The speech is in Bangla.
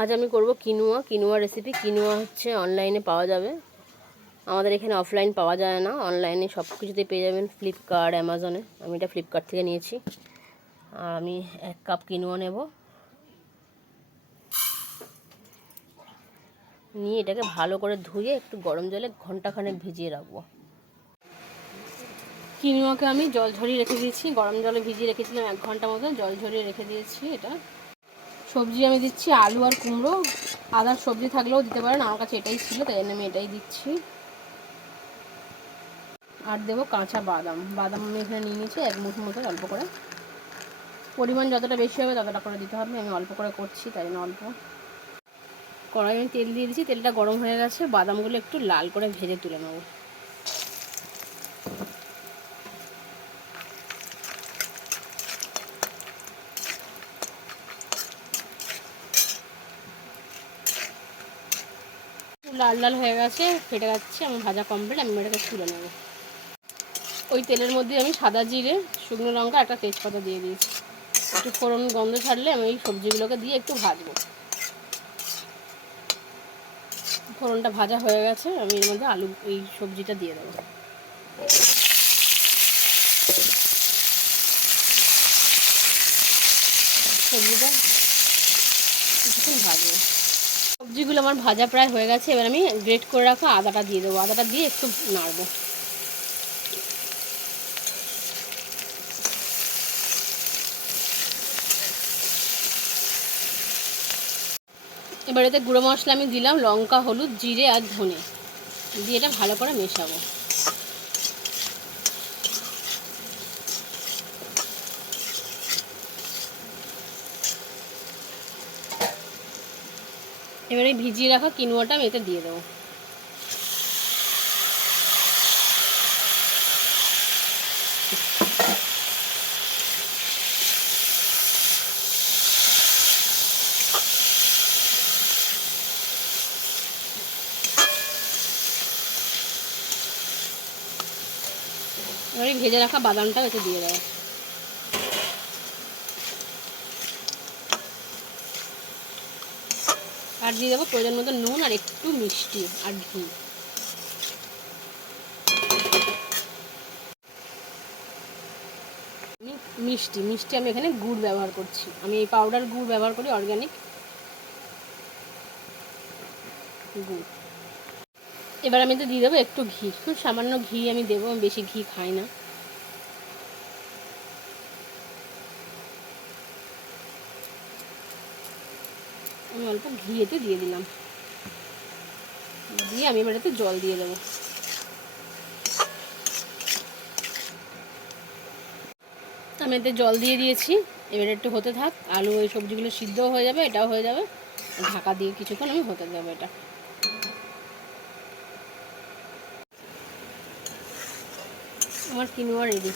আজ আমি করব কিনুয়া রেসিপি। কিনুয়া হচ্ছে অনলাইনে পাওয়া যাবে, আমাদের এখানে অফলাইন পাওয়া যায় না। অনলাইনে সব কিছুতেই পেয়ে যাবেন, ফ্লিপকার্ট, অ্যামাজনে। আমি এটা ফ্লিপকার্ট থেকে নিয়েছি। আর আমি 1 কাপ কিনুয়া নেব, নিয়ে এটাকে ভালো করে ধুয়ে একটু গরম জলে ঘন্টাখানেক ভিজিয়ে রাখবো। কিনুয়াকে আমি জল ঝরিয়ে রেখে দিয়েছি, গরম জলে ভিজিয়ে রেখেছিলাম 1 ঘন্টা মতো, জল ঝরিয়ে রেখে দিয়েছি। এটা সবজি আমি দিচ্ছি আলু আর কুমড়ো। আদার সবজি থাকলেও দিতে পারেন, আমার কাছে এটাই ছিল তাই জন্য আমি এটাই দিচ্ছি। আর দেবো কাঁচা বাদাম। বাদাম আমি এখানে নিয়ে নিয়েছি 1 মুঠো মতো, অল্প করে। পরিমাণ যতটা বেশি হবে ততটা করে দিতে হবে, আমি অল্প করে করছি তাই জন্য অল্প। কড়াই আমি তেল দিয়ে দিচ্ছি, তেলটা গরম হয়ে গেছে। বাদামগুলো একটু লাল করে ভেজে তুলে নেব। লাল লাল হয়ে গেছে, ফেটে যাচ্ছে, আমার ভাজা কমপ্লিট। আমি এটাকে তুলে নেব। ওই তেলের মধ্যে আমি সাদা জিরে, শুকনো লঙ্কা, একটা তেজপাতা দিয়ে দিয়েছি। একটু ফোড়ন গন্ধ ছাড়লে আমি এই সবজিগুলোকে দিয়ে একটু ভাজবো। ফোড়নটা ভাজা হয়ে গেছে, আমি এর মধ্যে আলু এই সবজিটা দিয়ে দেবো। সবজিটা কিছুক্ষণ ভাজবো। সবজিগুলো আমার ভাজা প্রায় হয়ে গেছে। এবার আমি গ্রেট করে রাখা আদাটা দিয়ে দেবো। আদাটা দিয়ে একটু নাড়বো। এবার এতে গুঁড়ো মশলা আমি দিলাম, লঙ্কা, হলুদ, জিরে আর ধনে দিয়ে এটা ভালো করে মেশাবো। এবারে ভিজিয়ে রাখা কিনুয়াটা আমি এতে দিয়ে দেবো। এবারে ভেজে রাখা বাদামটা এতে দিয়ে দেবো। আর দিয়ে দেবো প্রয়োজন মতো নুন আর একটু মিষ্টি আর ঘি। মিষ্টি আমি এখানে গুড় ব্যবহার করছি। আমি এই পাউডার গুড় ব্যবহার করি, অর্গ্যানিক গুড়। এবার আমি তো দিয়ে দেবো একটু ঘি, খুব সামান্য ঘি আমি দেবো, আমি বেশি ঘি খাই না। আমি অল্প ঘি এতে দিয়ে দিলাম, দিয়ে আমি এবার এতে জল দিয়ে দেবো। আমি এতে জল দিয়ে দিয়েছি। এবার একটু হতে থাক, আলু ওই সবজিগুলো সিদ্ধও হয়ে যাবে, এটাও হয়ে যাবে। ঢাকা দিয়ে কিছুক্ষণ আমি হতে দেবো। এটা আমার কিনুয়া রেডি।